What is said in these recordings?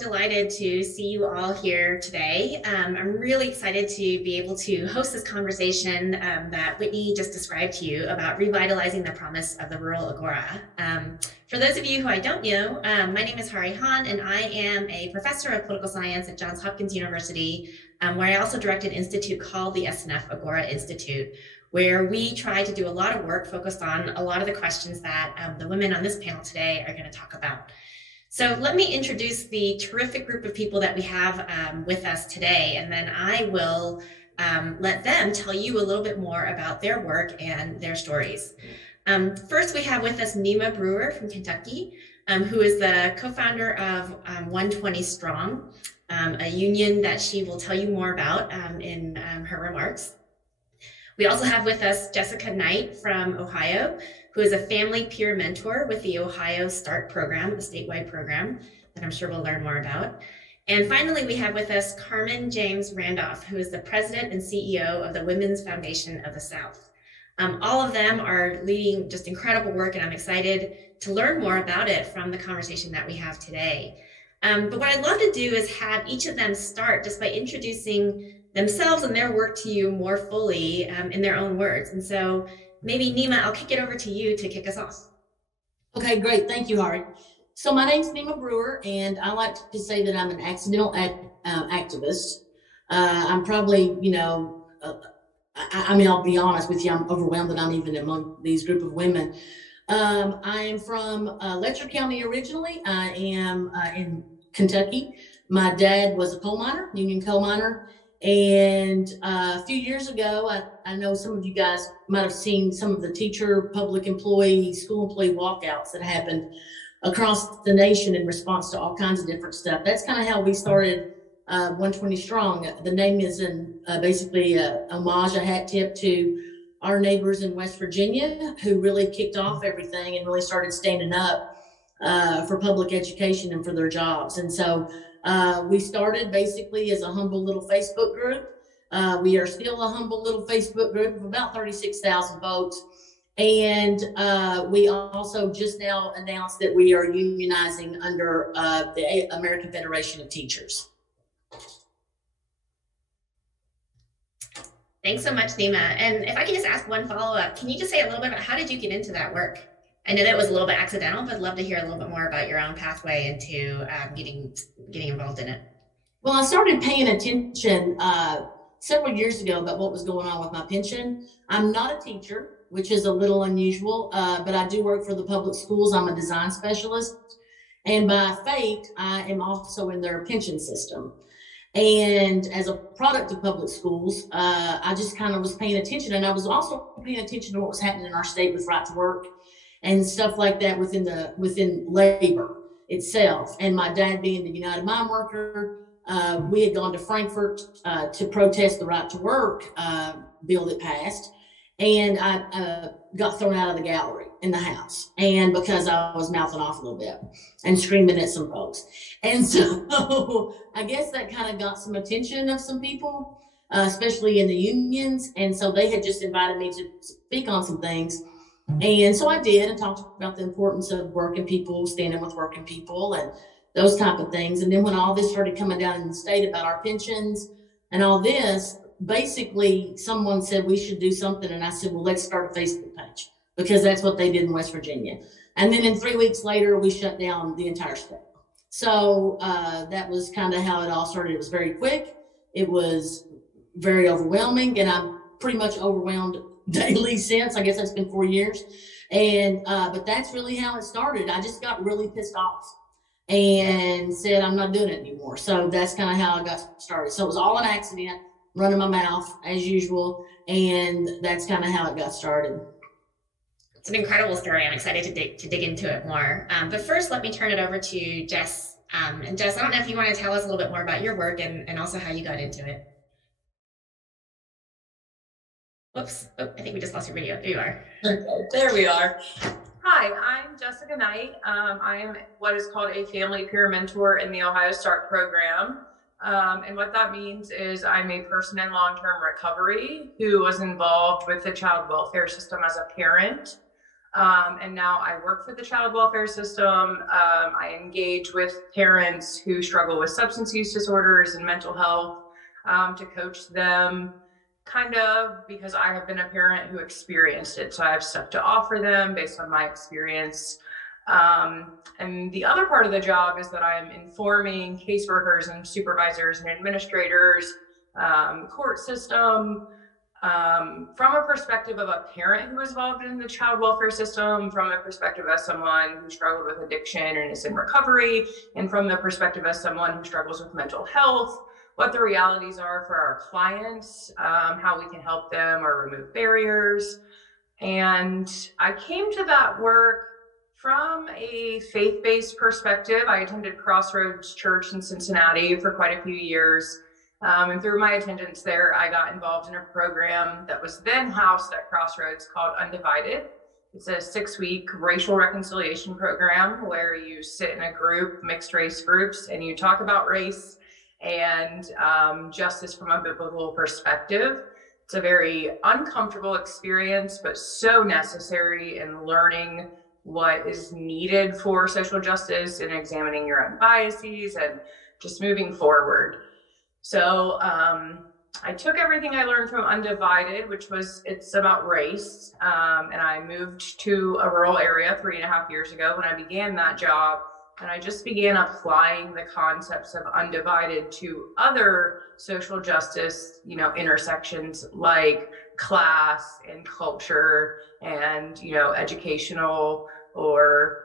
delighted to see you all here today. I'm really excited to be able to host this conversation that Whitney just described to you about revitalizing the promise of the rural Agora. For those of you who I don't know, my name is Hari Han, and I am a professor of political science at Johns Hopkins University, where I also direct an institute called the SNF Agora Institute, where we try to do a lot of work focused on a lot of the questions that the women on this panel today are going to talk about. So let me introduce the terrific group of people that we have with us today, and then I will let them tell you a little bit more about their work and their stories. First, we have with us Nima Brewer from Kentucky, who is the co-founder of 120 Strong, a union that she will tell you more about in her remarks. We also have with us Jessica Knight from Ohio, who is a family peer mentor with the Ohio START program, a statewide program that I'm sure we'll learn more about. And finally, we have with us Carmen James Randolph, who is the president and CEO of the Women's Foundation of the South. All of them are leading just incredible work, and I'm excited to learn more about it from the conversation that we have today. But what I'd love to do is have each of them start just by introducing themselves and their work to you more fully in their own words. And so maybe Nima, I'll kick it over to you to kick us off. Okay, great. Thank you, Hari. So my name's Nima Brewer, and I like to say that I'm an accidental activist. I'm probably, I'll be honest with you, I'm overwhelmed that I'm even among these group of women. I am from Letcher County originally. I am in Kentucky. My dad was a coal miner, union coal miner. And a few years ago, I know some of you guys might have seen some of the teacher, public employee, school employee walkouts that happened across the nation in response to all kinds of different stuff. That's kind of how we started 120 Strong. The name is basically a homage, a hat tip to our neighbors in West Virginia who really kicked off everything and really started standing up for public education and for their jobs. And so we started basically as a humble little Facebook group. We are still a humble little Facebook group of about 36,000 folks. And we also just now announced that we are unionizing under the American Federation of Teachers. Thanks so much, Nima. And if I could just ask one follow-up, can you just say a little bit about how did you get into that work? I know that was a little bit accidental, but I'd love to hear a little bit more about your own pathway into getting involved in it. Well, I started paying attention several years ago about what was going on with my pension. I'm not a teacher, which is a little unusual, but I do work for the public schools. I'm a design specialist. And by fate, I am also in their pension system. And as a product of public schools, I just kind of was paying attention. And I was also paying attention to what was happening in our state with right to work and stuff like that within labor itself. And my dad being the United Mine Worker, we had gone to Frankfurt to protest the right to work bill that passed. And I got thrown out of the gallery in the house. And because I was mouthing off a little bit and screaming at some folks. And so I guess that kind of got some attention of some people, especially in the unions. And so they had just invited me to speak on some things. And so I did and talked about the importance of working people, standing with working people and those type of things. And then when all this started coming down in the state about our pensions and all this, basically someone said we should do something. And I said, well, let's start a Facebook page because that's what they did in West Virginia. And then in 3 weeks later, we shut down the entire state. So that was kind of how it all started. It was very quick. It was very overwhelming. And I'm pretty much overwhelmed daily since. I guess that's been 4 years. And but that's really how it started. I just got really pissed off and said, I'm not doing it anymore. So that's kind of how I got started. So it was all an accident, running my mouth as usual. And that's kind of how it got started. It's an incredible story. I'm excited to dig into it more. But first, let me turn it over to Jess. And Jess, I don't know if you want to tell us a little bit more about your work and also how you got into it. Whoops, oh, I think we just lost your video. There you are. Okay, there we are. Hi, I'm Jessica Knight. I am what is called a family peer mentor in the Ohio START program. And what that means is I'm a person in long-term recovery who was involved with the child welfare system as a parent. And now I work for the child welfare system. I engage with parents who struggle with substance use disorders and mental health, to coach them, kind of because I have been a parent who experienced it. So I have stuff to offer them based on my experience. And the other part of the job is that I'm informing caseworkers and supervisors and administrators, court system, from a perspective of a parent who was involved in the child welfare system, from a perspective as someone who struggled with addiction and is in recovery, and from the perspective as someone who struggles with mental health, what the realities are for our clients, how we can help them or remove barriers. And I came to that work from a faith-based perspective. I attended Crossroads Church in Cincinnati for quite a few years. And through my attendance there, I got involved in a program that was then housed at Crossroads called Undivided. It's a 6-week racial reconciliation program where you sit in a group, mixed race groups, and you talk about race and justice from a biblical perspective. It's a very uncomfortable experience, but so necessary in learning what is needed for social justice and examining your own biases and just moving forward. So I took everything I learned from Undivided, it's about race, and I moved to a rural area 3.5 years ago when I began that job, and I just began applying the concepts of Undivided to other social justice, intersections like class and culture and, educational or,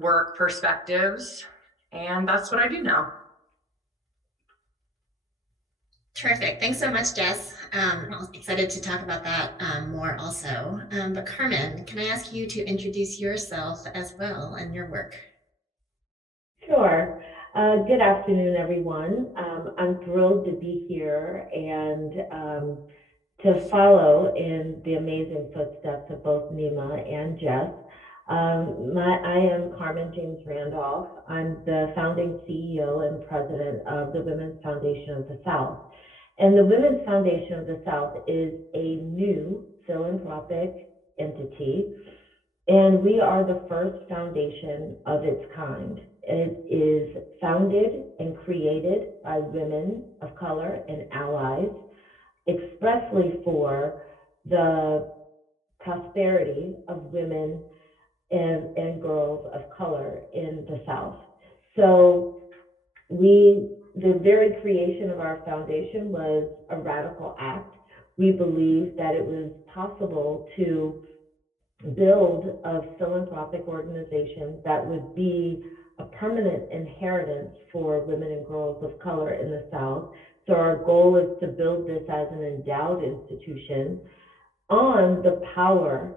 work perspectives. And that's what I do now. Terrific. Thanks so much, Jess. I'm excited to talk about that more also. But Carmen, can I ask you to introduce yourself as well and your work? Sure. Good afternoon, everyone. I'm thrilled to be here and to follow in the amazing footsteps of both Nima and Jess. I am Carmen James Randolph. I'm the founding CEO and president of the Women's Foundation of the South. And the Women's Foundation of the South is a new philanthropic entity, and we are the first foundation of its kind. It is founded and created by women of color and allies expressly for the prosperity of women and girls of color in the South. So the very creation of our foundation was a radical act. We believed that it was possible to build a philanthropic organization that would be a permanent inheritance for women and girls of color in the South. So our goal is to build this as an endowed institution on the power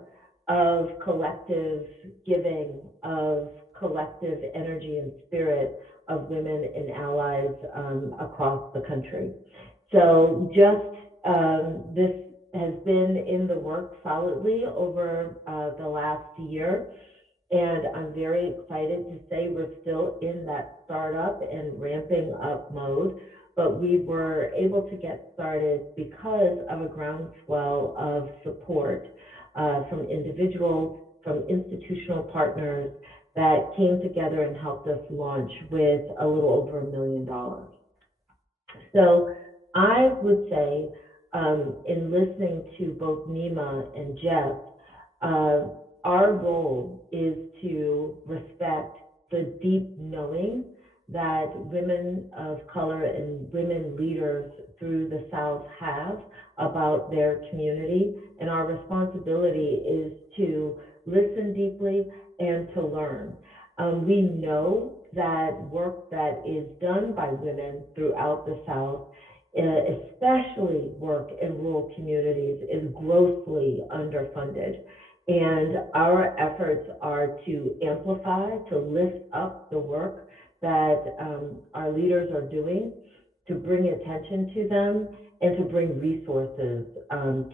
of collective giving, of collective energy and spirit of women and allies across the country. So this has been in the works solidly over the last year. And I'm very excited to say we're still in that startup and ramping up mode, but we were able to get started because of a groundswell of support from individuals, from institutional partners that came together and helped us launch with a little over $1 million. So I would say, in listening to both Nima and Jeff, our goal is to respect the deep knowing that women of color and women leaders through the South have about their community. And our responsibility is to listen deeply and to learn. We know that work that is done by women throughout the South, especially work in rural communities, is grossly underfunded. And our efforts are to amplify, to lift up the work that our leaders are doing, to bring attention to them, and to bring resources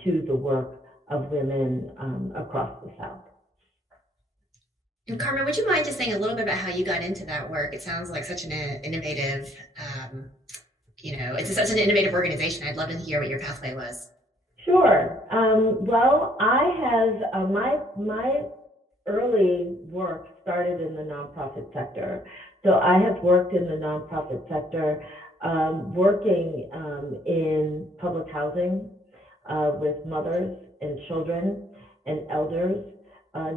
to the work of women across the South. And Carmen, would you mind just saying a little bit about how you got into that work? It sounds like such an innovative, it's such an innovative organization. I'd love to hear what your pathway was. Sure. Well, I have my early work started in the nonprofit sector. So I have worked in the nonprofit sector, working in public housing with mothers and children and elders,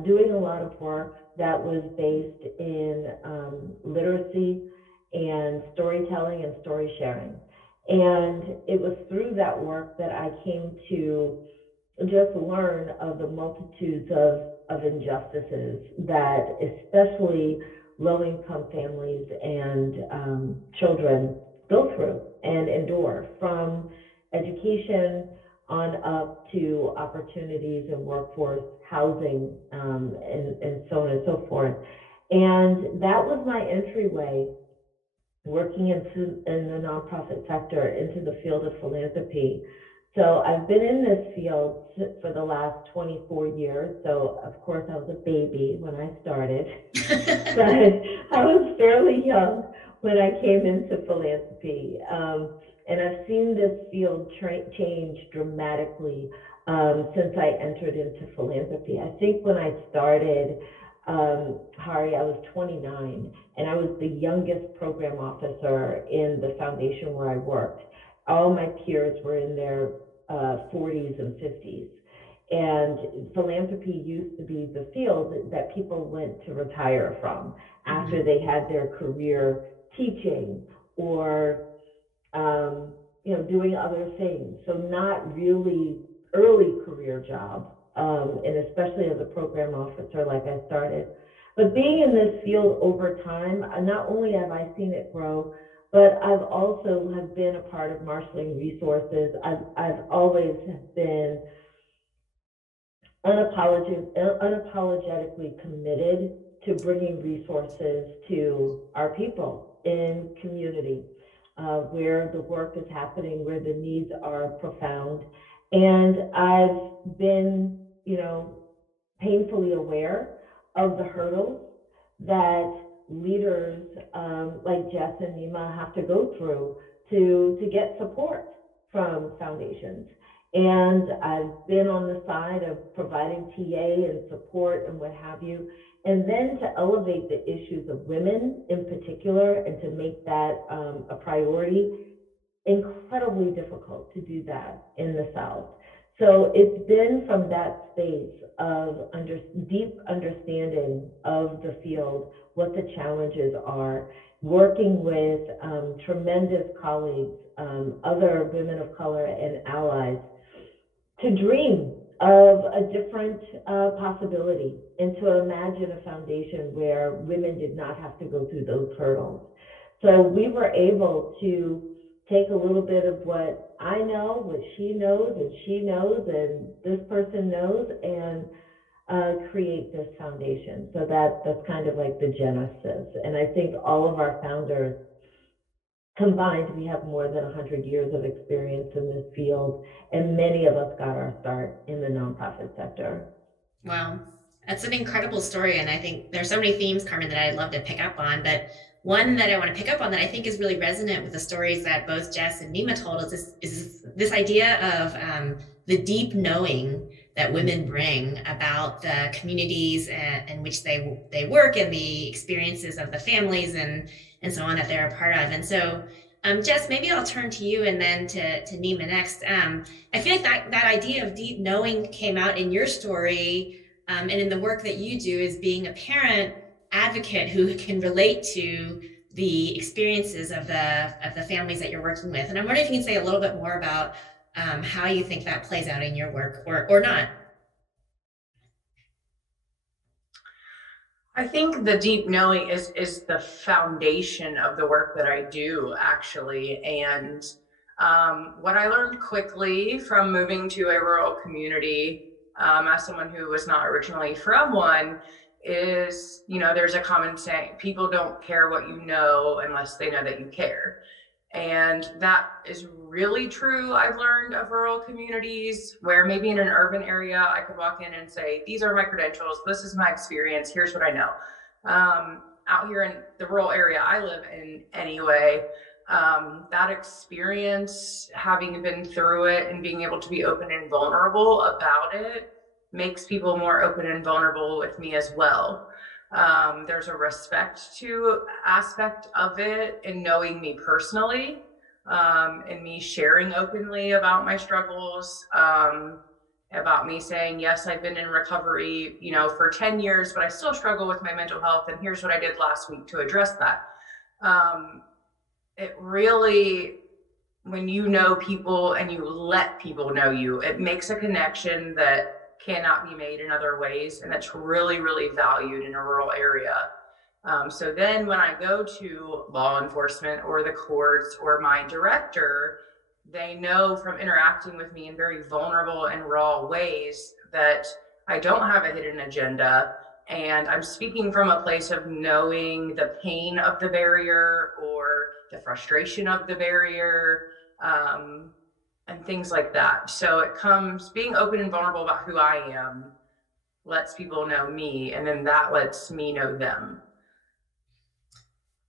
doing a lot of work that was based in literacy and storytelling and story sharing. And it was through that work that I came to just learn of the multitudes of injustices that especially low income families and children go through and endure, from education on up to opportunities in workforce, housing, and so on and so forth. And that was my entryway, working in the nonprofit sector, into the field of philanthropy. So I've been in this field for the last 24 years. So of course I was a baby when I started, but I was fairly young when I came into philanthropy. And I've seen this field change dramatically since I entered into philanthropy. I think when I started, Hari, I was 29, and I was the youngest program officer in the foundation where I worked. All my peers were in their 40s and 50s. And philanthropy used to be the field that people went to retire from after they had their career teaching or doing other things. So not really early career job, and especially as a program officer like I started. But being in this field over time, not only have I seen it grow, but I've also have been a part of marshaling resources. I've always been unapologetically committed to bringing resources to our people in community, where the work is happening, where the needs are profound. And I've been, painfully aware of the hurdles that leaders like Jess and Nima have to go through to get support from foundations. And I've been on the side of providing TA and support and what have you. And then to elevate the issues of women in particular and to make that a priority, incredibly difficult to do that in the South. So it's been from that space of deep understanding of the field, what the challenges are, working with tremendous colleagues, other women of color and allies, to dream of a different possibility and to imagine a foundation where women did not have to go through those hurdles. So we were able to take a little bit of what I know, what she knows, and this person knows, and create this foundation. So that's kind of like the genesis. And I think all of our founders combined, we have more than 100 years of experience in this field, and many of us got our start in the nonprofit sector. Wow, that's an incredible story. And I think there's so many themes, Carmen, that I'd love to pick up on. But one that I want to pick up on that I think is really resonant with the stories that both Jess and Nima told us is this idea of the deep knowing that women bring about the communities in which they work, and the experiences of the families and so on that they're a part of. And so, Jess, maybe I'll turn to you and then to Nima next. I feel like that idea of deep knowing came out in your story, and in the work that you do as being a parent advocate who can relate to the experiences of the families that you're working with. And I'm wondering if you can say a little bit more about how you think that plays out in your work, or not. I think the deep knowing is the foundation of the work that I do, actually. And what I learned quickly from moving to a rural community, as someone who was not originally from one, is, there's a common saying: people don't care what you know unless they know that you care. And that is really true. I've learned of rural communities, where maybe in an urban area, I could walk in and say, these are my credentials, this is my experience, here's what I know. Out here in the rural area I live in anyway, That experience, having been through it and being able to be open and vulnerable about it, makes people more open and vulnerable with me as well. There's a respect to aspect of it in knowing me personally, and me sharing openly about my struggles, about me saying, yes, I've been in recovery, for 10 years, but I still struggle with my mental health. And here's what I did last week to address that. It really, when you know people and you let people know you, it makes a connection that cannot be made in other ways. And that's really, really valued in a rural area. So then when I go to law enforcement or the courts or my director, they know from interacting with me in very vulnerable and raw ways that I don't have a hidden agenda. And I'm speaking from a place of knowing the pain of the barrier or the frustration of the barrier, and things like that. So it comes being open and vulnerable about who I am, lets people know me, and then that lets me know them.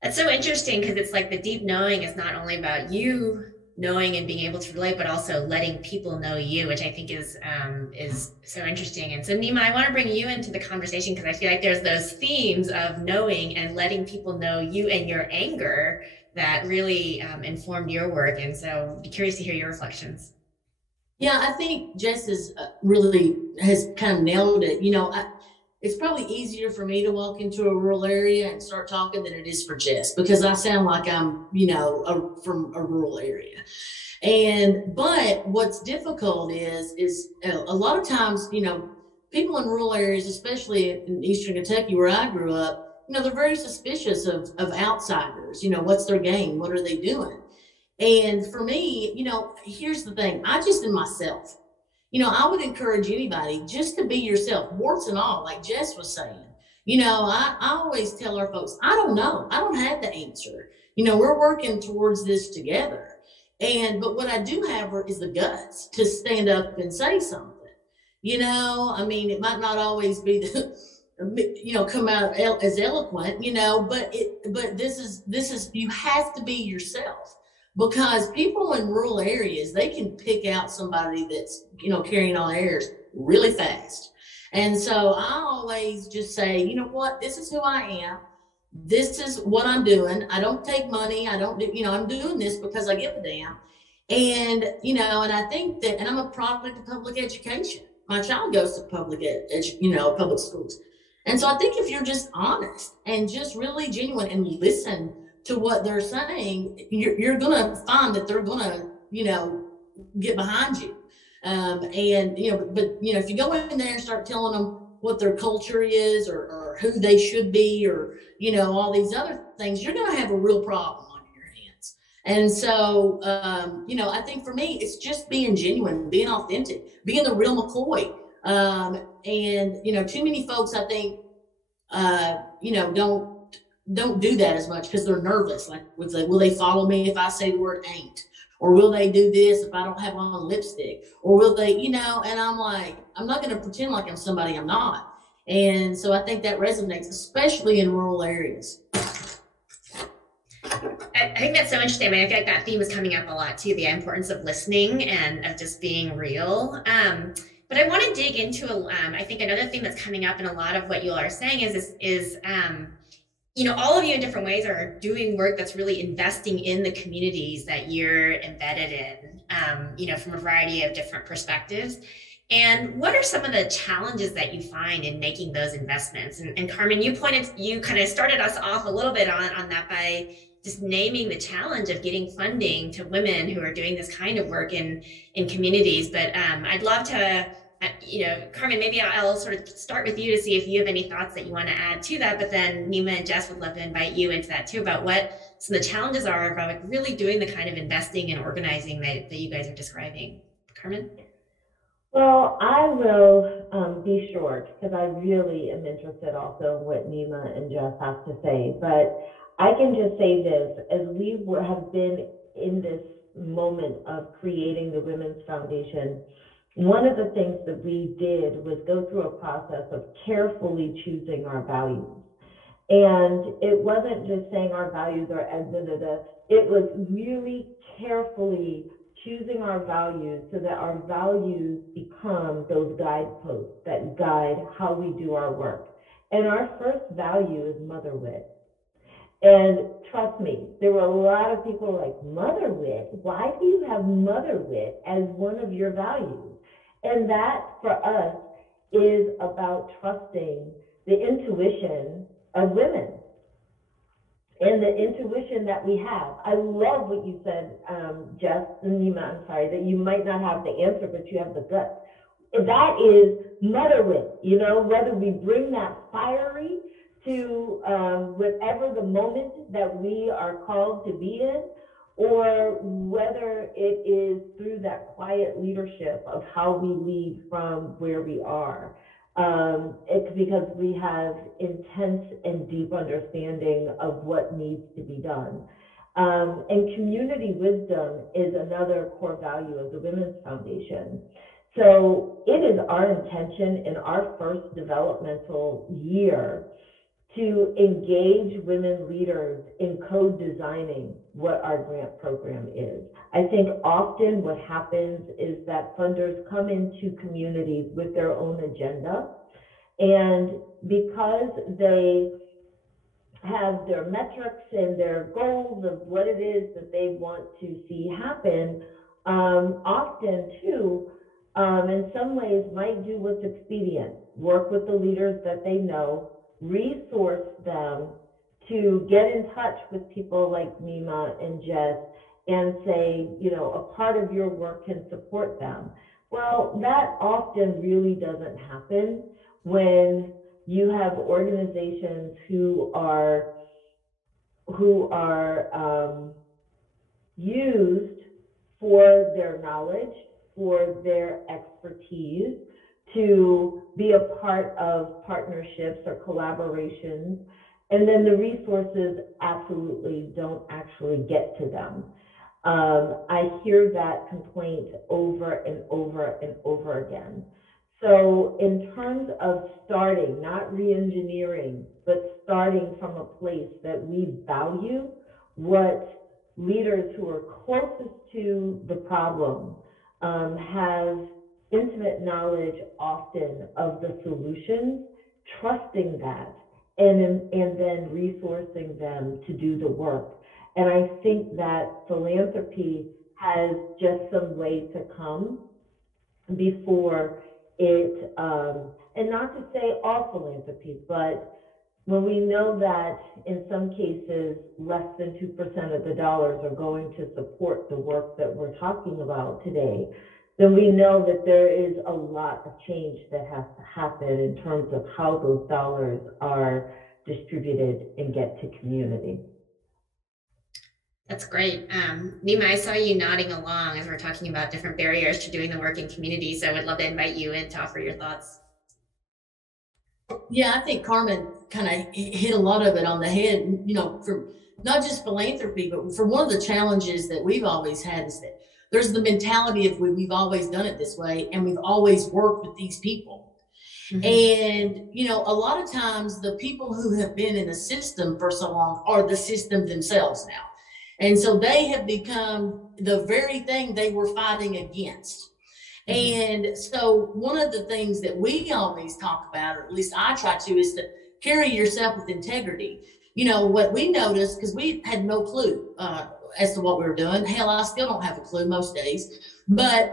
That's so interesting because it's like the deep knowing is not only about you knowing and being able to relate, but also letting people know you, which I think is so interesting. And so, Nima, I want to bring you into the conversation because I feel like there's those themes of knowing and letting people know you and your anger that really informed your work. And so, be curious to hear your reflections. Yeah, I think Jess is really has kind of nailed it. It's probably easier for me to walk into a rural area and start talking than it is for Jess because I sound like I'm, from a rural area. But what's difficult is a lot of times, people in rural areas, especially in Eastern Kentucky where I grew up, they're very suspicious of outsiders. What's their game? What are they doing? And for me, here's the thing. I just am myself. I would encourage anybody just to be yourself, warts and all, like Jess was saying. I always tell our folks, I don't know. I don't have the answer. We're working towards this together. But what I do have is the guts to stand up and say something. It might not always be the, come out as eloquent, but this is, you have to be yourself. Because people in rural areas, they can pick out somebody that's, carrying on airs really fast. And so I always just say, you know what, this is who I am. This is what I'm doing. I don't take money. I don't do, I'm doing this because I give a damn. And, and I think that, and I'm a product of public education. My child goes to public schools. And so I think if you're just honest and just really genuine and listen to what they're saying, you're going to find that they're going to, get behind you. But if you go in there and start telling them what their culture is or who they should be or, all these other things, you're going to have a real problem on your hands. And so, I think for me, it's just being genuine, being authentic, being the real McCoy. Too many folks, I think, don't do that as much because they're nervous. Like, will they follow me if I say the word ain't? Or will they do this if I don't have on lipstick? Or will they, and I'm like, I'm not going to pretend like I'm somebody I'm not. And so I think that resonates, especially in rural areas. I think that's so interesting. I feel like that theme is coming up a lot too, the importance of listening and of just being real. But I want to dig into, I think another thing that's coming up in a lot of what you all are saying is all of you in different ways are doing work that's really investing in the communities that you're embedded in, from a variety of different perspectives. And what are some of the challenges that you find in making those investments? And Carmen, you kind of started us off a little bit on that by just naming the challenge of getting funding to women who are doing this kind of work in communities. But I'd love to, Carmen, maybe I'll sort of start with you to see if you have any thoughts that you want to add to that. But then Nima and Jess would love to invite you into that too, about what some of the challenges are about really doing the kind of investing and organizing that you guys are describing. Carmen? Well, I will be short because I really am interested also in what Nima and Jess have to say. But I can just say this, as we have been in this moment of creating the Women's Foundation, one of the things that we did was go through a process of carefully choosing our values. And it wasn't just saying our values are it was really carefully choosing our values so that our values become those guideposts that guide how we do our work. And our first value is motherwit. And trust me, there were a lot of people like, motherwit? Why do you have motherwit as one of your values? And that, for us, is about trusting the intuition of women and the intuition that we have. I love what you said, Jess and Nima, I'm sorry, that you might not have the answer, but you have the guts. That is motherwit, you know, whether we bring that fiery to whatever the moment that we are called to be in, or whether it is through that quiet leadership of how we lead from where we are. It's because we have intense and deep understanding of what needs to be done. And community wisdom is another core value of the Women's Foundation. So it is our intention in our first developmental year to engage women leaders in co-designing what our grant program is. I think often what happens is that funders come into communities with their own agenda, and because they have their metrics and their goals of what it is that they want to see happen, often too, in some ways might do what's expedient, work with the leaders that they know, resource them to get in touch with people like Nima and Jess and say, you know, a part of your work can support them. Well, that often really doesn't happen when you have organizations who are used for their knowledge, for their expertise, to be a part of partnerships or collaborations, and then the resources absolutely don't actually get to them. I hear that complaint over and over and over again. So in terms of starting, not re-engineering, but starting from a place that we value what leaders who are closest to the problem have intimate knowledge often of the solutions, trusting that, and then resourcing them to do the work. And I think that philanthropy has just some way to come before it, and not to say all philanthropy, but when we know that in some cases less than 2% of the dollars are going to support the work that we're talking about today, then we know that there is a lot of change that has to happen in terms of how those dollars are distributed and get to community. That's great. Nima, I saw you nodding along as we're talking about different barriers to doing the work in community. So I would love to invite you in to offer your thoughts. Yeah, I think Carmen kind of hit a lot of it on the head, you know, for not just philanthropy, but for one of the challenges that we've always had is that there's the mentality of we've always done it this way and we've always worked with these people. Mm-hmm. And, you know, a lot of times the people who have been in the system for so long are the system themselves now. And so they have become the very thing they were fighting against. Mm-hmm. And so one of the things that we always talk about, or at least I try to, is to carry yourself with integrity. You know, what we noticed, because we had no clue as to what we were doing. Hell, I still don't have a clue most days. But,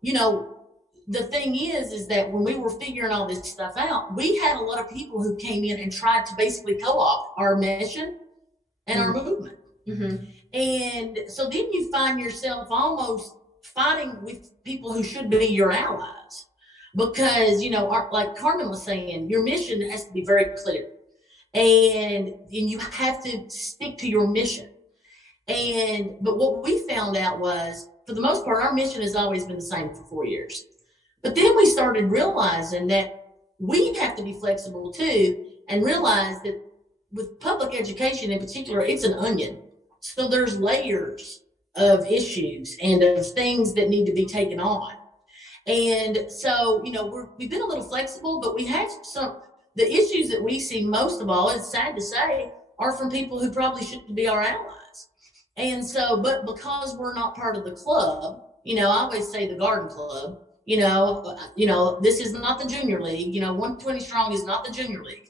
you know, the thing is that when we were figuring all this stuff out, we had a lot of people who came in and tried to basically co-opt our mission and mm-hmm. our movement. Mm-hmm. And so then you find yourself almost fighting with people who should be your allies, because, you know, like Carmen was saying, your mission has to be very clear, and you have to stick to your mission. But what we found out was, for the most part, our mission has always been the same for 4 years. But then we started realizing that we have to be flexible too, and realize that with public education in particular, it's an onion. So there's layers of issues and of things that need to be taken on. And so, you know, we've been a little flexible, but we have the issues that we see most of all, it's sad to say, are from people who probably shouldn't be our allies. And so, but because we're not part of the club, I always say the garden club, this is not the junior league, 120 strong is not the junior league.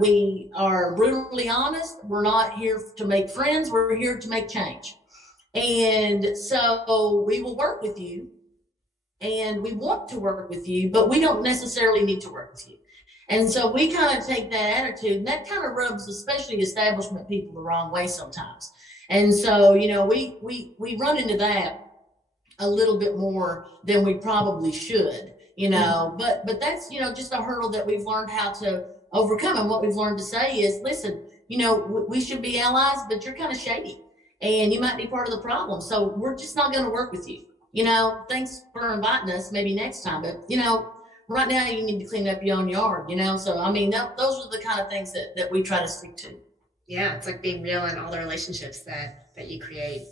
We are brutally honest. We're not here to make friends. We're here to make change. And so we will work with you and we want to work with you, but we don't necessarily need to work with you. And so we kind of take that attitude, and that kind of rubs especially establishment people the wrong way sometimes. And so, we run into that a little bit more than we probably should, but that's, just a hurdle that we've learned how to overcome. And what we've learned to say is, listen, we should be allies, but you're kind of shady and you might be part of the problem. So we're just not going to work with you. Thanks for inviting us maybe next time, but right now you need to clean up your own yard, So, those are the kind of things that we try to stick to. Yeah. It's like being real in all the relationships that you create.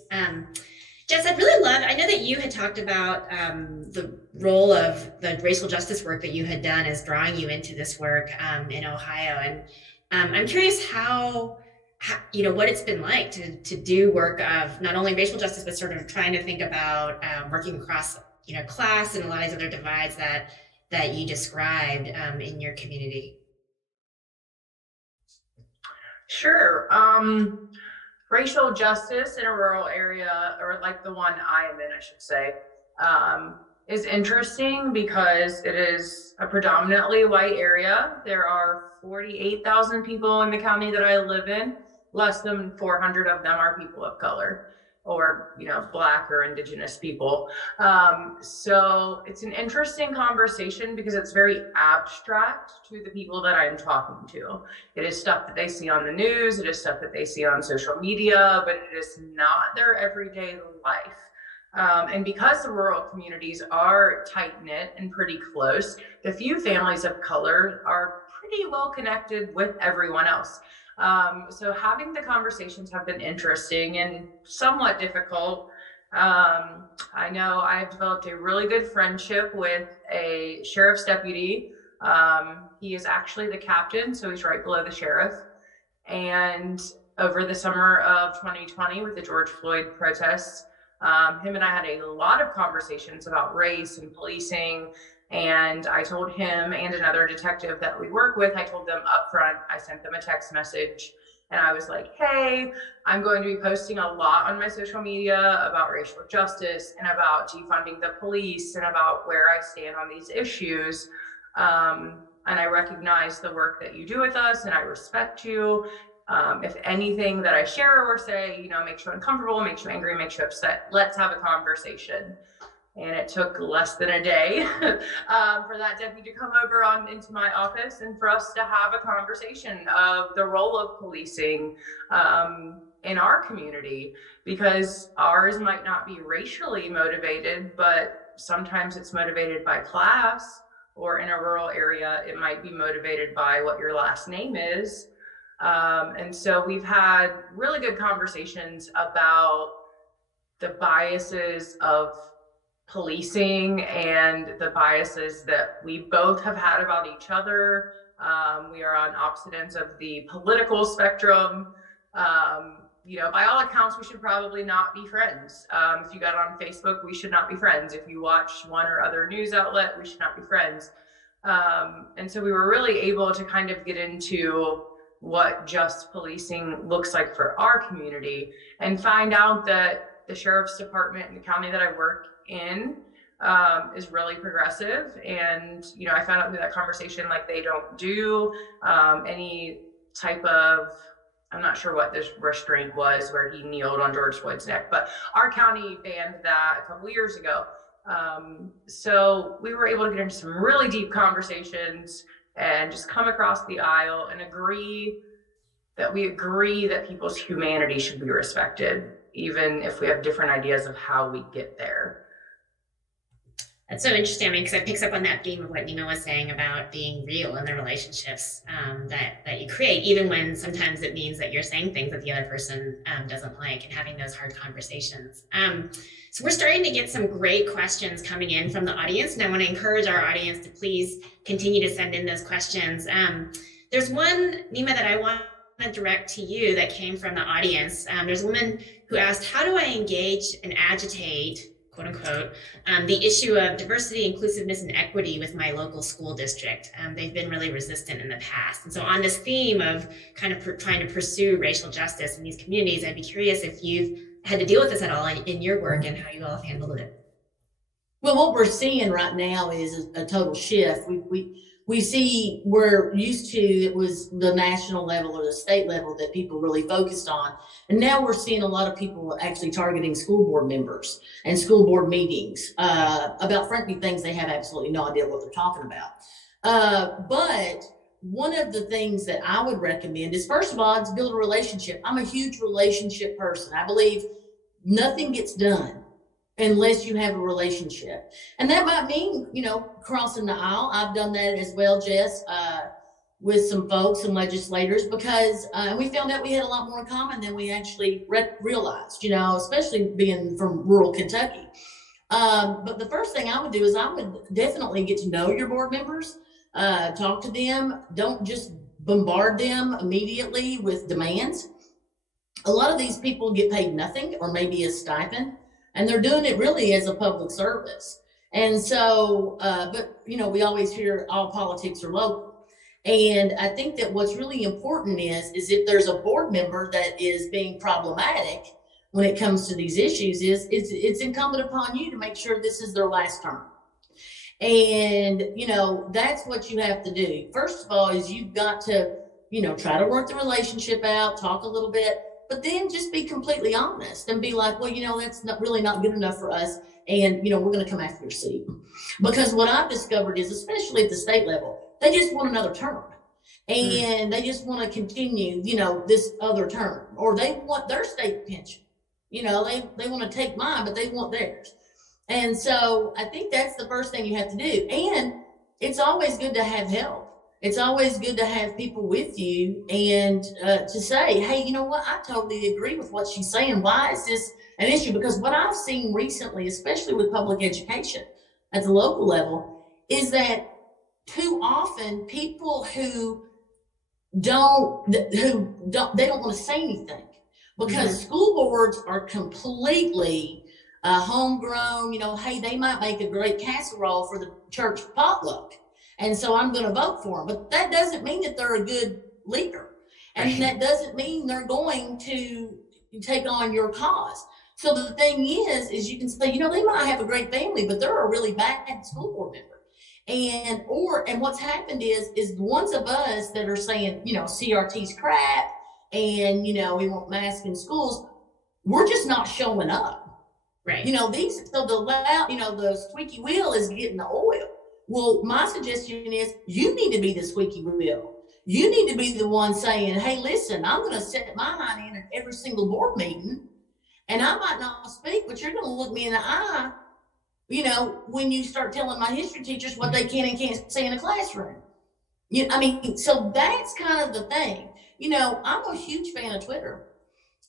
Jess, I'd really love, I know that you had talked about the role of the racial justice work that you had done as drawing you into this work in Ohio. And I'm curious how what it's been like to do work of not only racial justice, but sort of trying to think about working across, class and a lot of these other divides that you described in your community. Sure. Racial justice in a rural area, or like the one I am in, I should say, is interesting because it is a predominantly white area. There are 48,000 people in the county that I live in. Less than 400 of them are people of color or, Black or Indigenous people. So it's an interesting conversation because it's very abstract to the people that I'm talking to. It is stuff that they see on the news. It is stuff that they see on social media, but it is not their everyday life. And because the rural communities are tight-knit and pretty close, the few families of color are pretty well connected with everyone else. So having the conversations have been interesting and somewhat difficult. I know I've developed a really good friendship with a sheriff's deputy. He is actually the captain, so he's right below the sheriff. And over the summer of 2020 with the George Floyd protests, him and I had a lot of conversations about race and policing. And I told him and another detective that we work with, I told them up front, I sent them a text message and I was like, hey, I'm going to be posting a lot on my social media about racial justice and about defunding the police and about where I stand on these issues. And I recognize the work that you do with us and I respect you. If anything that I share or say, makes you uncomfortable, makes you angry, makes you upset, let's have a conversation. And it took less than a day for that deputy to come over into my office and for us to have a conversation of the role of policing in our community, because ours might not be racially motivated, but sometimes it's motivated by class, or in a rural area, it might be motivated by what your last name is. And so we've had really good conversations about the biases of policing and the biases that we both have had about each other. We are on opposite ends of the political spectrum. By all accounts, we should probably not be friends. If you got on Facebook, we should not be friends. If you watch one or other news outlet, we should not be friends. And so we were really able to kind of get into what just policing looks like for our community and find out that the sheriff's department in the county that I work in is really progressive. And, I found out through that conversation, like they don't do any type of, I'm not sure what this restraint was where he kneeled on George Floyd's neck, but our county banned that a couple years ago. So we were able to get into some really deep conversations and just come across the aisle and agree that people's humanity should be respected, even if we have different ideas of how we get there. That's so interesting. I mean, because it picks up on that theme of what Nima was saying about being real in the relationships that you create, even when sometimes it means that you're saying things that the other person doesn't like, and having those hard conversations. So we're starting to get some great questions coming in from the audience, and I want to encourage our audience to please continue to send in those questions. There's one, Nima, that I want to direct to you that came from the audience. There's a woman who asked, how do I engage and agitate, quote unquote, the issue of diversity, inclusiveness, and equity with my local school district? They've been really resistant in the past. And so on this theme of kind of trying to pursue racial justice in these communities, I'd be curious if you've had to deal with this at all in your work and how you all have handled it. Well, what we're seeing right now is a total shift. We see, we're used to, it was the national level or the state level that people really focused on. And now we're seeing a lot of people actually targeting school board members and school board meetings about, frankly, things they have absolutely no idea what they're talking about. But one of the things that I would recommend is, first of all, it's build a relationship. I'm a huge relationship person. I believe nothing gets done unless you have a relationship. And that might mean, crossing the aisle. I've done that as well, Jess, with some folks and legislators, because we found out we had a lot more in common than we actually realized, especially being from rural Kentucky. But the first thing I would do is I would definitely get to know your board members, talk to them. Don't just bombard them immediately with demands. A lot of these people get paid nothing or maybe a stipend, and they're doing it really as a public service. And so, but we always hear all politics are local. And I think that what's really important is if there's a board member that is being problematic when it comes to these issues, it's incumbent upon you to make sure this is their last term. And, that's what you have to do. First of all, is you've got to, try to work the relationship out, talk a little bit, but then just be completely honest and be like, well, that's really not good enough for us. And, we're going to come after your seat. Because what I've discovered is, especially at the state level, they just want another term. And they just want to continue, this other term. Or they want their state pension. They want to take mine, but they want theirs. And so I think that's the first thing you have to do. And it's always good to have help. It's always good to have people with you and to say, hey, you know what? I totally agree with what she's saying. Why is this an issue? Because what I've seen recently, especially with public education at the local level, is that too often people they don't want to say anything because school boards are completely homegrown. Hey, they might make a great casserole for the church potluck, and so I'm going to vote for them. But that doesn't mean that they're a good leader. And that doesn't mean they're going to take on your cause. So the thing is you can say, they might have a great family, but they're a really bad school board member. And what's happened is the ones of us that are saying, CRT's crap and, we want masks in schools, we're just not showing up. Right. The squeaky wheel is getting the oil. Well, my suggestion is you need to be the squeaky wheel. You need to be the one saying, hey, listen, I'm going to set my hind end at every single board meeting, and I might not speak, but you're going to look me in the eye, when you start telling my history teachers what they can and can't say in a classroom. So that's kind of the thing. I'm a huge fan of Twitter.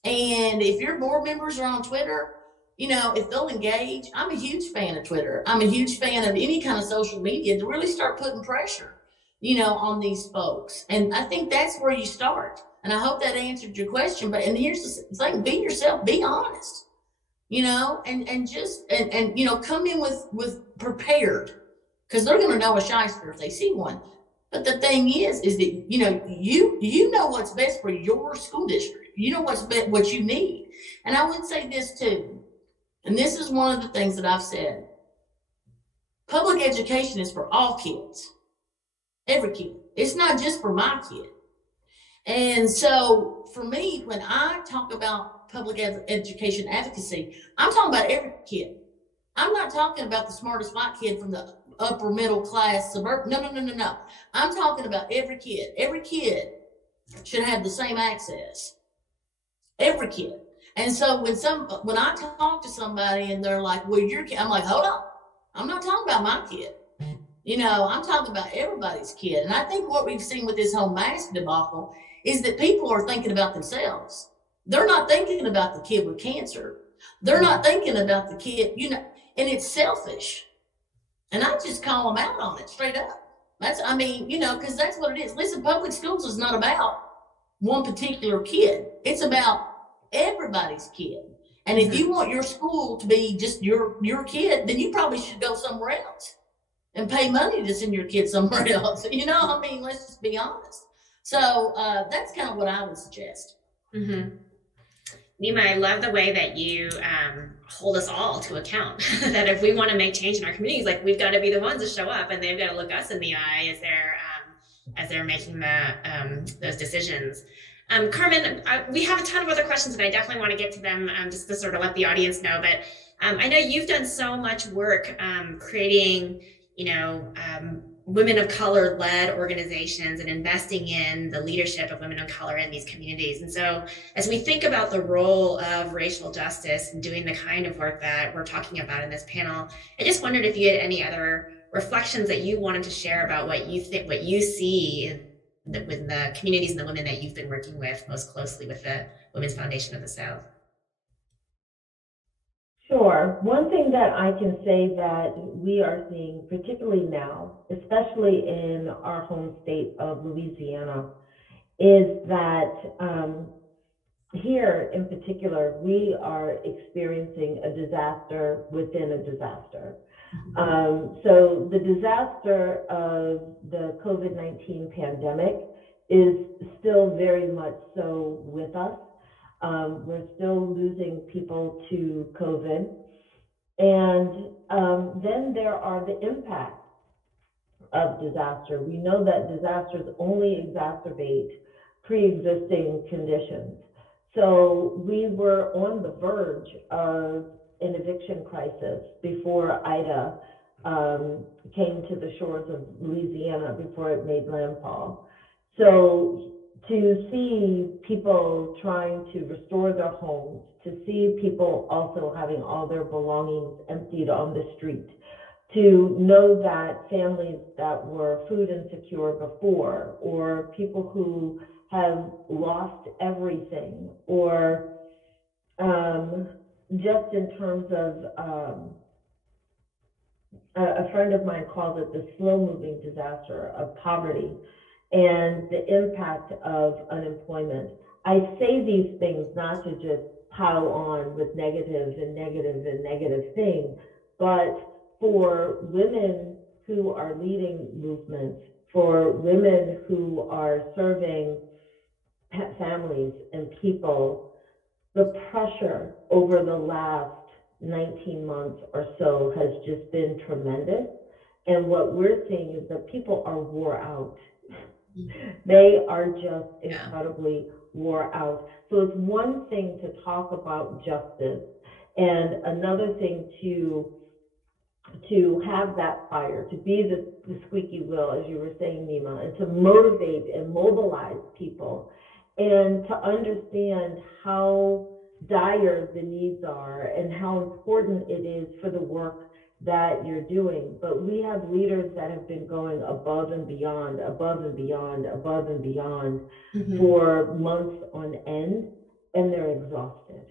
And if your board members are on Twitter, if they'll engage, I'm a huge fan of Twitter. I'm a huge fan of any kind of social media to really start putting pressure, on these folks. And I think that's where you start. And I hope that answered your question. And here's the thing, be yourself, be honest, and come in with prepared, because they're going to know a shyster if they see one. But the thing is that, you know what's best for your school district. You know what you need. And I would say this too. And this is one of the things that I've said. Public education is for all kids, every kid. It's not just for my kid. And so for me, when I talk about public education advocacy, I'm talking about every kid. I'm not talking about the smartest white kid from the upper middle class suburb. No. I'm talking about every kid. Every kid should have the same access. Every kid. And so when I talk to somebody and they're like, well, your kid, I'm like, hold on. I'm not talking about my kid. You know, I'm talking about everybody's kid. And I think what we've seen with this whole mask debacle is that people are thinking about themselves. They're not thinking about the kid with cancer. They're not thinking about the kid, you know, and it's selfish. And I just call them out on it straight up. I mean, you know, because that's what it is. Listen, public schools is not about one particular kid. It's about everybody's kid. And if you want your school to be just your kid, then you probably should go somewhere else and pay money to send your kid somewhere else. You know, I mean, let's just be honest. So that's kind of what I would suggest. Mm-hmm. Nima, I love the way that you hold us all to account. That if we want to make change in our communities, like we've got to be the ones to show up, and they've got to look us in the eye as they're making those decisions. Carmen, we have a ton of other questions, and I definitely want to get to them just to sort of let the audience know. But I know you've done so much work creating, you know, women of color led organizations and investing in the leadership of women of color in these communities. And so as we think about the role of racial justice and doing the kind of work that we're talking about in this panel, I just wondered if you had any other reflections that you wanted to share about what you think, what you see with the communities and the women that you've been working with most closely with the Women's Foundation of the South. Sure. One thing that I can say that we are seeing, particularly now, especially in our home state of Louisiana, is that here in particular, we are experiencing a disaster within a disaster. So the disaster of the COVID-19 pandemic is still very much so with us. We're still losing people to COVID. And then there are the impacts of disaster. We know that disasters only exacerbate pre-existing conditions. So we were on the verge of an eviction crisis before Ida came to the shores of Louisiana, before it made landfall. So to see people trying to restore their homes, to see people also having all their belongings emptied on the street, to know that families that were food insecure before, or people who have lost everything, or just in terms of a friend of mine calls it the slow-moving disaster of poverty and the impact of unemployment. I say these things not to just pile on with negative and negative and negative things, but for women who are leading movements, for women who are serving families and people, the pressure over the last 19 months or so has just been tremendous. And what we're seeing is that people are wore out. They are just incredibly wore out. So it's one thing to talk about justice, and another thing to have that fire, to be the squeaky wheel, as you were saying, Nima, and to motivate and mobilize people, and to understand how dire the needs are and how important it is for the work that you're doing. But we have leaders that have been going above and beyond, above and beyond, above and beyond for months on end, and they're exhausted.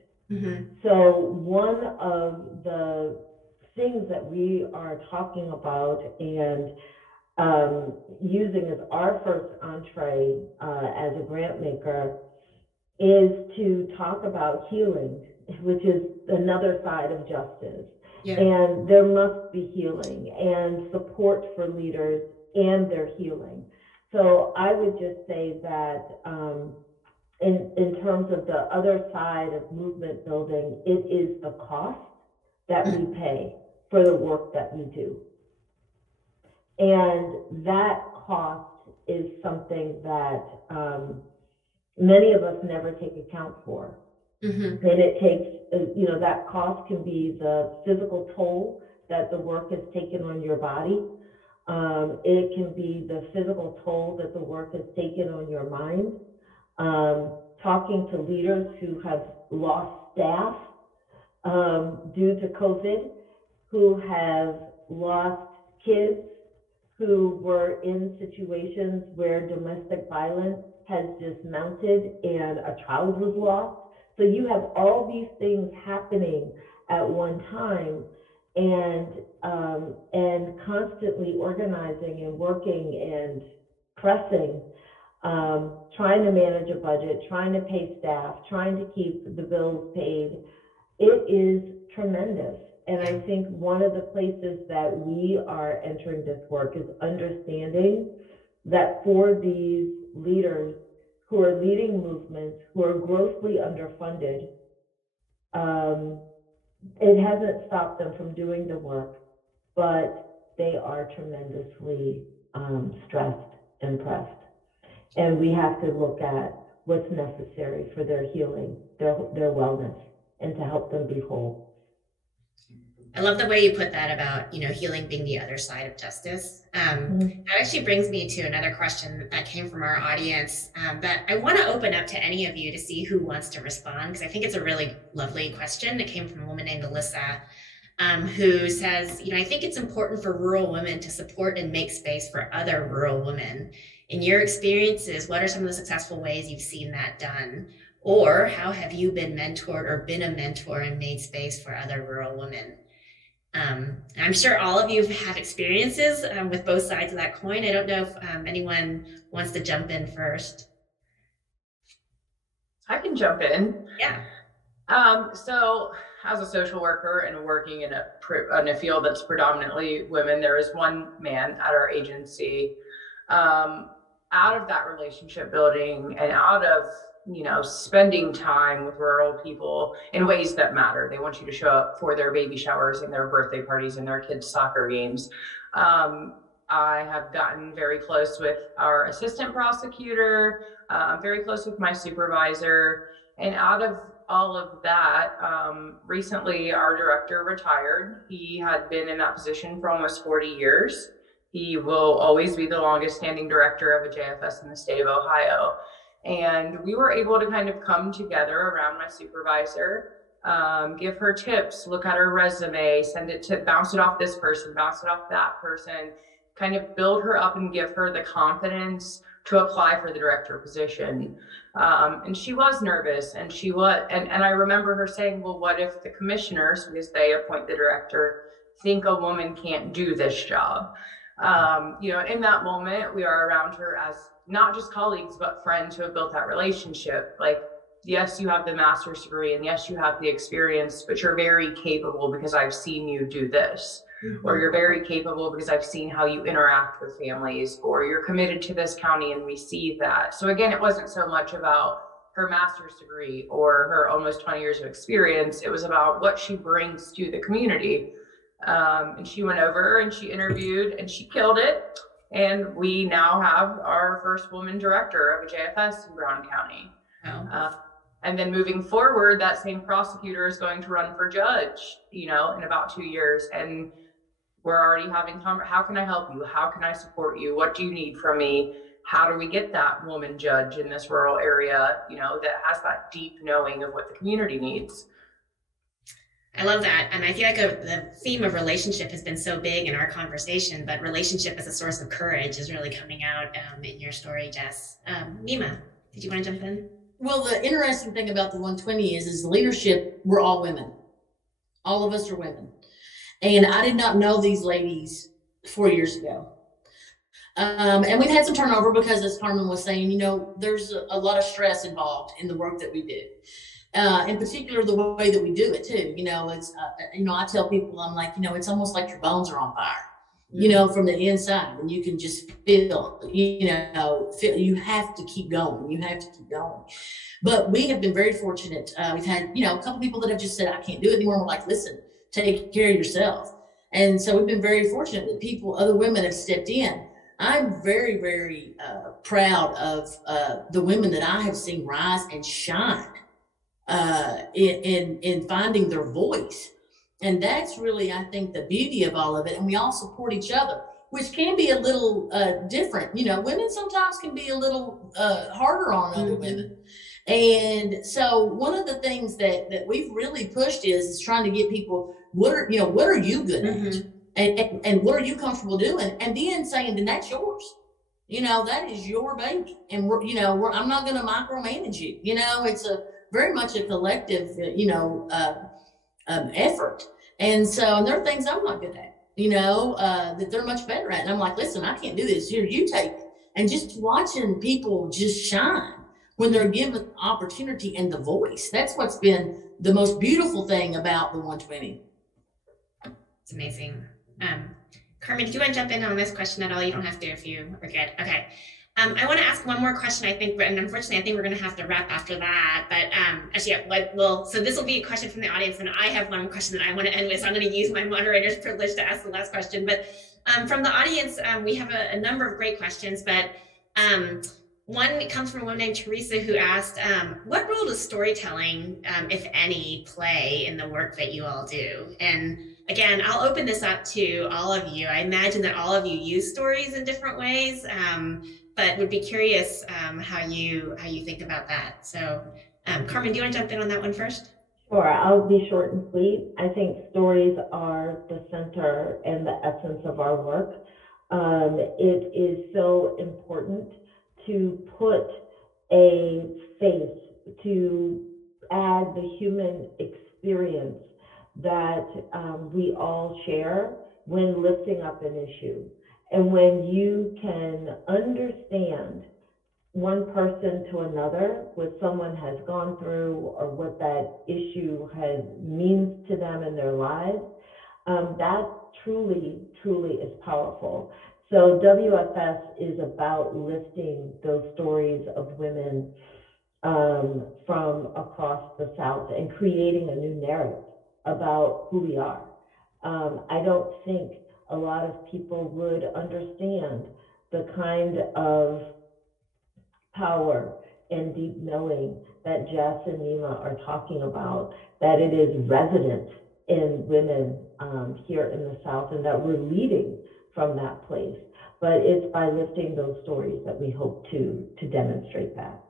So one of the things that we are talking about and using as our first entree as a grant maker is to talk about healing, which is another side of justice. And there must be healing and support for leaders and their healing. So I would just say that in terms of the other side of movement building, it is the cost that we pay for the work that we do. And that cost is something that many of us never take account for. And it takes, you know, that cost can be the physical toll that the work has taken on your body. It can be the physical toll that the work has taken on your mind. Talking to leaders who have lost staff due to COVID, who have lost kids who were in situations where domestic violence has just mounted and a child was lost. So you have all these things happening at one time, and constantly organizing and working and pressing, trying to manage a budget, trying to pay staff, trying to keep the bills paid. It is tremendous. And I think one of the places that we are entering this work is understanding that for these leaders who are leading movements, who are grossly underfunded, it hasn't stopped them from doing the work, but they are tremendously stressed and pressed. And we have to look at what's necessary for their healing, their wellness, and to help them be whole. I love the way you put that about, healing being the other side of justice. That actually brings me to another question that came from our audience that I want to open up to any of you to see who wants to respond, because I think it's a really lovely question. It came from a woman named Alyssa, who says, I think it's important for rural women to support and make space for other rural women. In your experiences, what are some of the successful ways you've seen that done? Or how have you been mentored or been a mentor and made space for other rural women? I'm sure all of you have experiences with both sides of that coin. I don't know if anyone wants to jump in first. I can jump in. Yeah. So as a social worker and working in a field that's predominantly women, there is one man at our agency. Out of that relationship building and out of spending time with rural people in ways that matter. They want you to show up for their baby showers and their birthday parties and their kids' soccer games. I have gotten very close with our assistant prosecutor, very close with my supervisor. And out of all of that, recently our director retired. He had been in that position for almost 40 years. He will always be the longest standing director of a JFS in the state of Ohio. And we were able to kind of come together around my supervisor, give her tips, look at her resume, bounce it off this person, bounce it off that person, kind of build her up and give her the confidence to apply for the director position. And she was nervous, and and I remember her saying, well, what if the commissioners, because they appoint the director, think a woman can't do this job? In that moment, we are around her as not just colleagues, but friends who have built that relationship. Like, yes, you have the master's degree, and yes, you have the experience, but you're very capable because I've seen you do this. Mm-hmm. Or you're very capable because I've seen how you interact with families, or you're committed to this county and we see that. So again, it wasn't so much about her master's degree or her almost 20 years of experience. It was about what she brings to the community. And she went over and she interviewed and she killed it. And we now have our first woman director of a JFS in Brown County. Oh. And then moving forward, that same prosecutor is going to run for judge, in about 2 years. And we're already having, how can I help you? How can I support you? What do you need from me? How do we get that woman judge in this rural area, that has that deep knowing of what the community needs? I love that. And I feel like the theme of relationship has been so big in our conversation, but relationship as a source of courage is really coming out in your story, Jess. Nima, did you want to jump in? Well, the interesting thing about the 120 is the leadership, we're all women. All of us are women. And I did not know these ladies 4 years ago. And we've had some turnover because, as Carmen was saying, there's a lot of stress involved in the work that we do. In particular, the way that we do it too. It's, I tell people, I'm like, it's almost like your bones are on fire, from the inside, and you can just feel, you have to keep going. You have to keep going. But we have been very fortunate. We've had, a couple people that have just said, I can't do it anymore. We're like, listen, take care of yourself. And so we've been very fortunate that other women have stepped in. I'm very, very proud of the women that I have seen rise and shine in finding their voice. And that's really, I think, the beauty of all of it. And we all support each other, which can be a little different. Women sometimes can be a little harder on other women. And so one of the things that we've really pushed is trying to get people, what are you good at? and what are you comfortable doing? And then saying, then that's yours. That is your baby. And I'm not going to micromanage you. It's very much a collective, effort. And there are things I'm not good at, that they're much better at. And I'm like, listen, I can't do this. Here, you take it. And just watching people just shine when they're given opportunity and the voice. That's what's been the most beautiful thing about the 120. It's amazing. Carmen, do you want to jump in on this question at all? You don't have to if you are good. Okay. I want to ask one more question, I think, and unfortunately, I think we're going to have to wrap after that. But so this will be a question from the audience, and I have one question that I want to end with. So I'm going to use my moderator's privilege to ask the last question. But from the audience, we have a number of great questions, but one comes from a woman named Teresa who asked, what role does storytelling, if any, play in the work that you all do? And again, I'll open this up to all of you. I imagine that all of you use stories in different ways, but would be curious how you think about that. So, Carmen, do you want to jump in on that one first? Sure, I'll be short and sweet. I think stories are the center and the essence of our work. It is so important to put a face, to add the human experience that we all share when lifting up an issue. And when you can understand one person to another, what someone has gone through or what that issue means to them in their lives, that truly, truly is powerful. So WFS is about lifting those stories of women from across the South and creating a new narrative about who we are. I don't think a lot of people would understand the kind of power and deep knowing that Jess and Nima are talking about, that it is resident in women here in the South, and that we're leading from that place. But it's by lifting those stories that we hope to demonstrate that.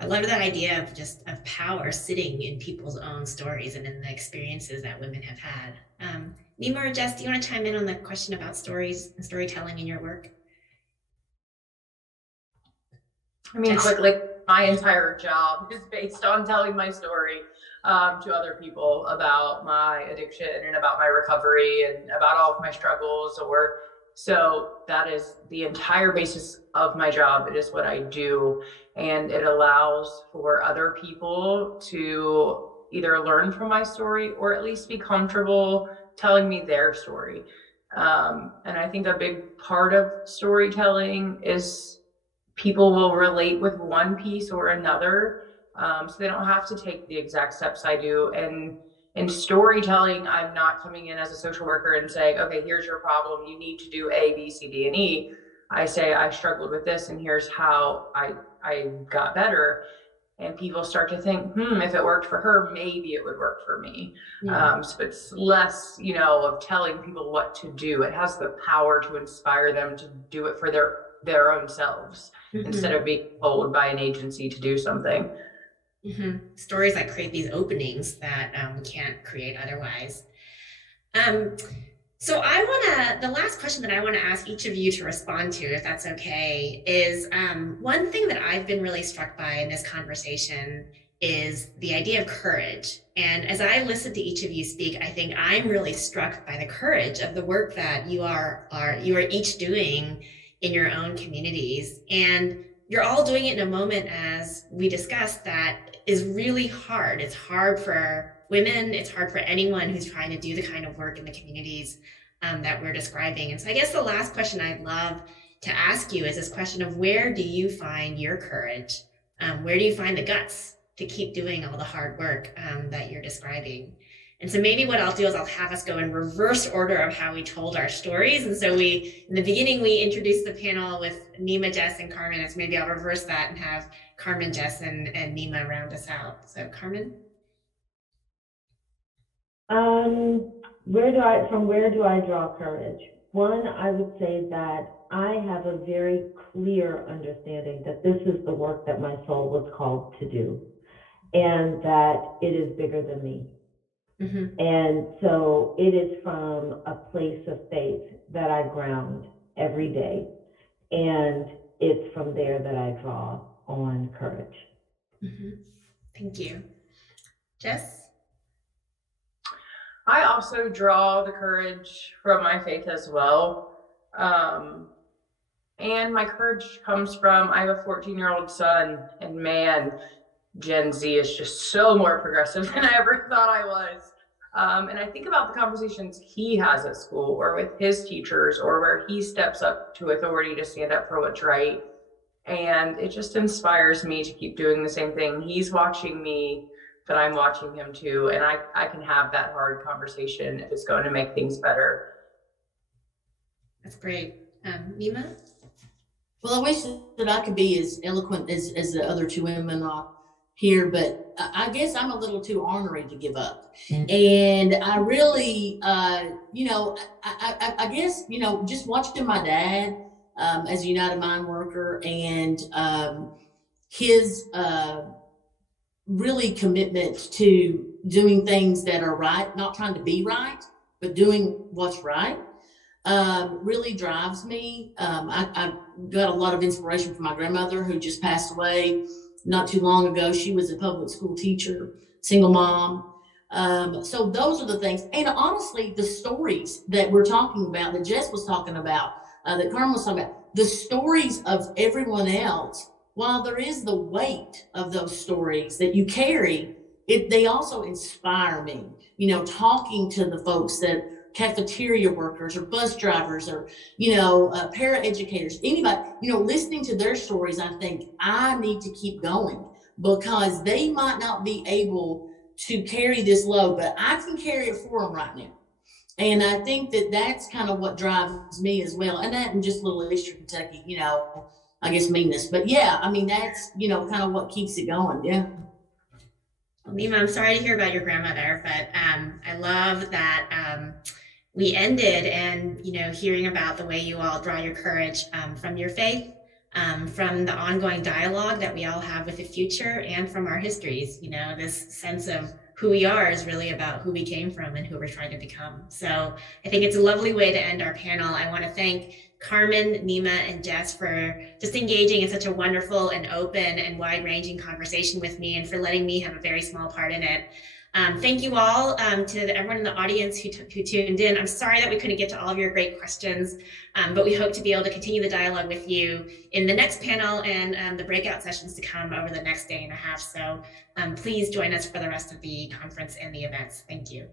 I love that idea of power sitting in people's own stories and in the experiences that women have had. Nima or Jess, do you want to chime in on the question about stories and storytelling in your work? I mean, quickly, my entire job is based on telling my story to other people about my addiction and about my recovery and about all of my struggles. So that is the entire basis of my job. It is what I do. And it allows for other people to either learn from my story or at least be comfortable telling me their story. And I think a big part of storytelling is people will relate with one piece or another. So they don't have to take the exact steps I do. And in storytelling, I'm not coming in as a social worker and saying, okay, here's your problem. You need to do A, B, C, D, and E. I say, I struggled with this, and here's how I got better. And people start to think, if it worked for her, maybe it would work for me. Yeah. So it's less, of telling people what to do. It has the power to inspire them to do it for their own selves, instead of being told by an agency to do something. Stories that create these openings that we can't create otherwise. So the last question that I want to ask each of you to respond to, if that's okay, is one thing that I've been really struck by in this conversation is the idea of courage. And as I listen to each of you speak, I think I'm really struck by the courage of the work that you are each doing in your own communities. And you're all doing it in a moment, as we discussed, that is really hard. It's hard for women. It's hard for anyone who's trying to do the kind of work in the communities that we're describing. And so I guess the last question I'd love to ask you is this question of, where do you find your courage? Where do you find the guts to keep doing all the hard work that you're describing? And so maybe what I'll do is I'll have us go in reverse order of how we told our stories. And so in the beginning, we introduced the panel with Nima, Jess, and Carmen. And so maybe I'll reverse that and have Carmen, Jess, and Nima round us out. So Carmen? From where do I draw courage? One, I would say that I have a very clear understanding that this is the work that my soul was called to do, and that it is bigger than me. Mm-hmm. And so it is from a place of faith that I ground every day. And it's from there that I draw on courage. Mm-hmm. Thank you. Jess? I also draw the courage from my faith as well. And my courage comes from, I have a 14-year-old son, and man, Gen Z is just so more progressive than I ever thought I was. And I think about the conversations he has at school or with his teachers, or where he steps up to authority to stand up for what's right. And it just inspires me to keep doing the same thing. He's watching me, but I'm watching him too. And I can have that hard conversation if it's going to make things better. That's great. Nima? Well, I wish that I could be as eloquent as the other two women are here, but I guess I'm a little too ornery to give up. And I really, you know, I guess, you know, just watching my dad as a United Mine worker, and his really commitment to doing things that are right, not trying to be right, but doing what's right, really drives me. I got a lot of inspiration from my grandmother, who just passed away not too long ago. She was a public school teacher, single mom. So those are the things. And honestly, the stories that we're talking about, that Jess was talking about, that Carmen was talking about, the stories of everyone else, while there is the weight of those stories that you carry, they also inspire me. You know, talking to the folks that cafeteria workers or bus drivers or, you know, paraeducators, anybody, you know, listening to their stories, I think I need to keep going, because they might not be able to carry this load, but I can carry it for them right now. And I think that that's kind of what drives me as well. And that, and just little Eastern Kentucky, you know, I guess meanness. But yeah, I mean, that's, you know, kind of what keeps it going. Yeah. Well, Nima, I'm sorry to hear about your grandmother, but I love that we ended and, you know, hearing about the way you all draw your courage from your faith, from the ongoing dialogue that we all have with the future, and from our histories. You know, this sense of who we are is really about who we came from and who we're trying to become. So I think it's a lovely way to end our panel. I want to thank Carmen, Nima, and Jess for just engaging in such a wonderful and open and wide-ranging conversation with me, and for letting me have a very small part in it. Thank you all to everyone in the audience who tuned in. I'm sorry that we couldn't get to all of your great questions, but we hope to be able to continue the dialogue with you in the next panel and the breakout sessions to come over the next day and a half. So please join us for the rest of the conference and the events. Thank you.